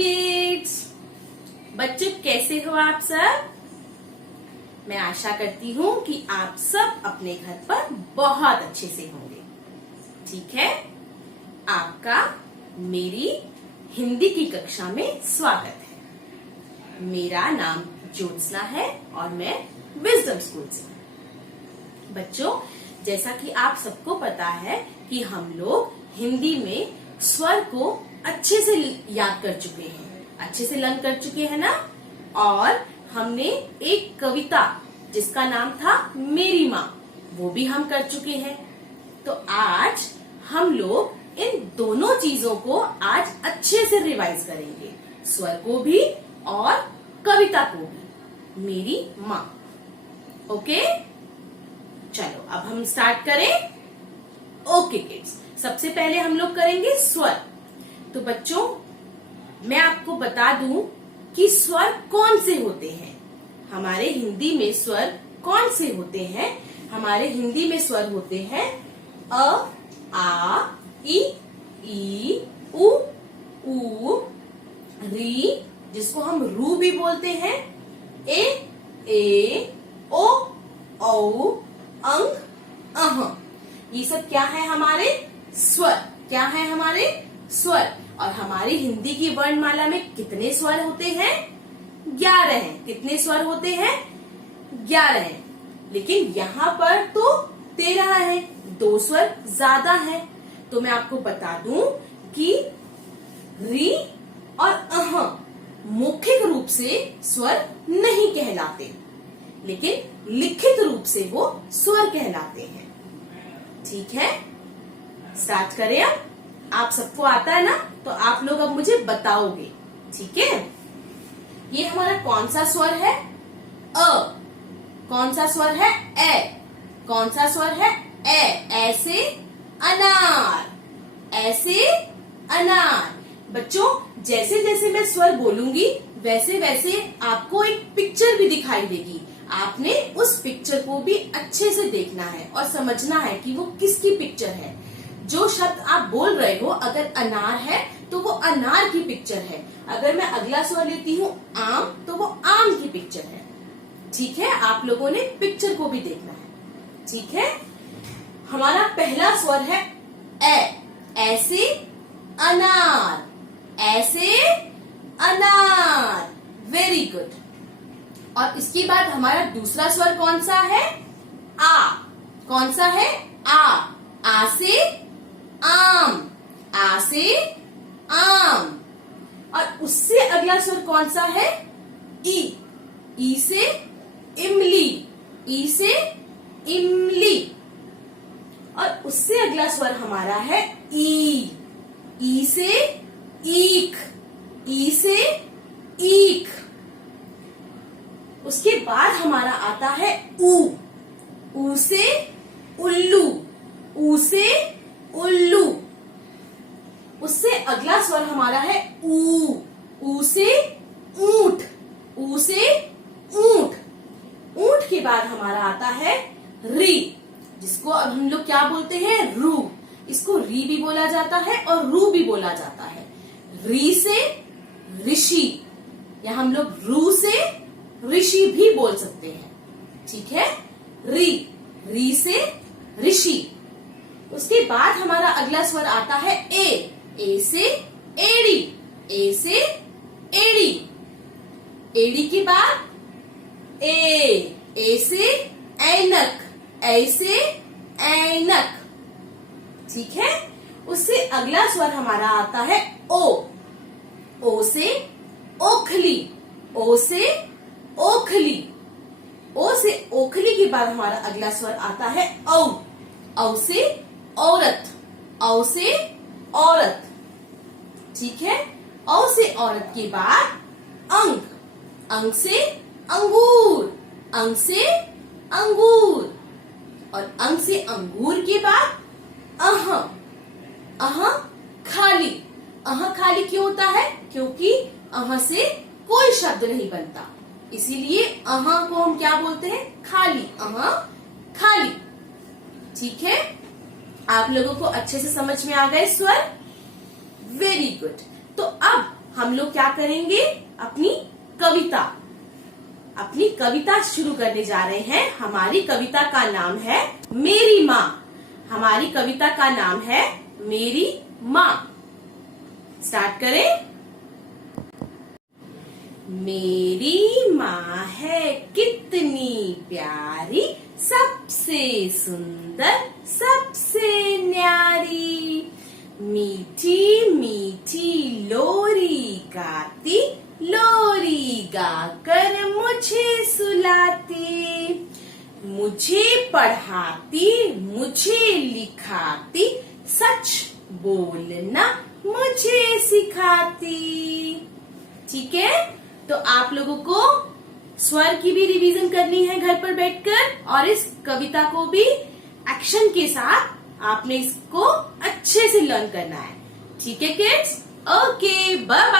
Kids, बच्चों कैसे हो आप सब। मैं आशा करती हूँ कि आप सब अपने घर पर बहुत अच्छे से होंगे। ठीक है, आपका मेरी हिंदी की कक्षा में स्वागत है। मेरा नाम ज्योत्सना है और मैं विजडम स्कूल से हूँ। बच्चों, जैसा कि आप सबको पता है कि हम लोग हिंदी में स्वर को अच्छे से याद कर चुके हैं, अच्छे से लर्न कर चुके हैं ना। और हमने एक कविता जिसका नाम था मेरी माँ, वो भी हम कर चुके हैं। तो आज हम लोग इन दोनों चीजों को आज अच्छे से रिवाइज करेंगे, स्वर को भी और कविता को भी, मेरी माँ। ओके, चलो अब हम स्टार्ट करें। ओके किड्स, सबसे पहले हम लोग करेंगे स्वर। तो बच्चों, मैं आपको बता दूं कि स्वर कौन से होते हैं। हमारे हिंदी में स्वर कौन से होते हैं। हमारे हिंदी में स्वर होते हैं अ, आ, ई, उ, री, जिसको हम रू भी बोलते हैं, ए, ओ, औ, अंग, अह। ये सब क्या है? हमारे स्वर। क्या है? हमारे स्वर। और हमारी हिंदी की वर्णमाला में कितने स्वर होते हैं? 11 हैं। कितने स्वर होते हैं? 11 हैं। लेकिन यहाँ पर तो 13 है, 2 स्वर ज्यादा है। तो मैं आपको बता दूं कि री और अह मौखिक रूप से स्वर नहीं कहलाते, लेकिन लिखित रूप से वो स्वर कहलाते हैं। ठीक है, स्टार्ट करें अब। आप सबको आता है ना, तो आप लोग अब मुझे बताओगे। ठीक है, ये हमारा कौन सा स्वर है? अ। कौन सा स्वर है? ए। कौन सा स्वर है? ए। ऐसे अनार, ऐसे अनार। बच्चों, जैसे जैसे मैं स्वर बोलूंगी वैसे वैसे आपको एक पिक्चर भी दिखाई देगी। आपने उस पिक्चर को भी अच्छे से देखना है और समझना है कि वो किसकी पिक्चर है। जो शब्द आप बोल रहे हो, अगर अनार है तो वो अनार की पिक्चर है। अगर मैं अगला स्वर लेती हूँ आम, तो वो आम की पिक्चर है। ठीक है, आप लोगों ने पिक्चर को भी देखना है। ठीक है, हमारा पहला स्वर है ए। ऐसे अनार, ऐसे अनार। Very good. और इसके बाद हमारा दूसरा स्वर कौन सा है? आ। कौन सा है? आ से आम, आ से आम। और उससे अगला स्वर कौन सा है? ई से इमली, ई से इमली। और उससे अगला स्वर हमारा है ई से ईख, ई से ईख। उसके बाद हमारा आता है ऊ से उल्लू, ऊ से उल्लू। उससे अगला स्वर हमारा है ऊ से ऊंट, ऊ से ऊंट। ऊंट के बाद हमारा आता है री, जिसको अब हम लोग क्या बोलते हैं? रू। इसको री भी बोला जाता है और रू भी बोला जाता है। री से ऋषि, या हम लोग रू से ऋषि भी बोल सकते हैं। ठीक है, री से ऋषि। उसके बाद हमारा अगला स्वर आता है ए से एड़ी, ए से एड़ी। एड़ी के बाद ए से ऐनक, ऐ से ऐनक। ठीक है, उससे अगला स्वर हमारा आता है ओ से ओखली, ओ से ओखली। ओ से ओखली के बाद हमारा अगला स्वर आता है औ से औरत, औ से औरत। ठीक है, औ से औरत के बाद अंग से अंगूर, अंग से अंगूर। और अंग से अंगूर के बाद अह खाली। अह खाली क्यों होता है? क्योंकि अह से कोई शब्द नहीं बनता, इसीलिए अह को हम क्या बोलते हैं? खाली। अह खाली। ठीक है, आप लोगों को अच्छे से समझ में आ गए स्वर? Very good. तो अब हम लोग क्या करेंगे, अपनी कविता शुरू करने जा रहे हैं। हमारी कविता का नाम है मेरी माँ। हमारी कविता का नाम है मेरी माँ। स्टार्ट करें। मेरी माँ है कितनी प्यारी, सबसे सुंदर सबसे न्यारी, मीठी मीठी लोरी गाती, लोरी गाकर मुझे सुलाती, मुझे पढ़ाती मुझे लिखाती, सच बोलना मुझे सिखाती। ठीक है, तो आप लोगों को स्वर की भी रिवीजन करनी है घर पर बैठकर, और इस कविता को भी एक्शन के साथ आपने इसको अच्छे से लर्न करना है। ठीक है किड्स, ओके, बाय बाय।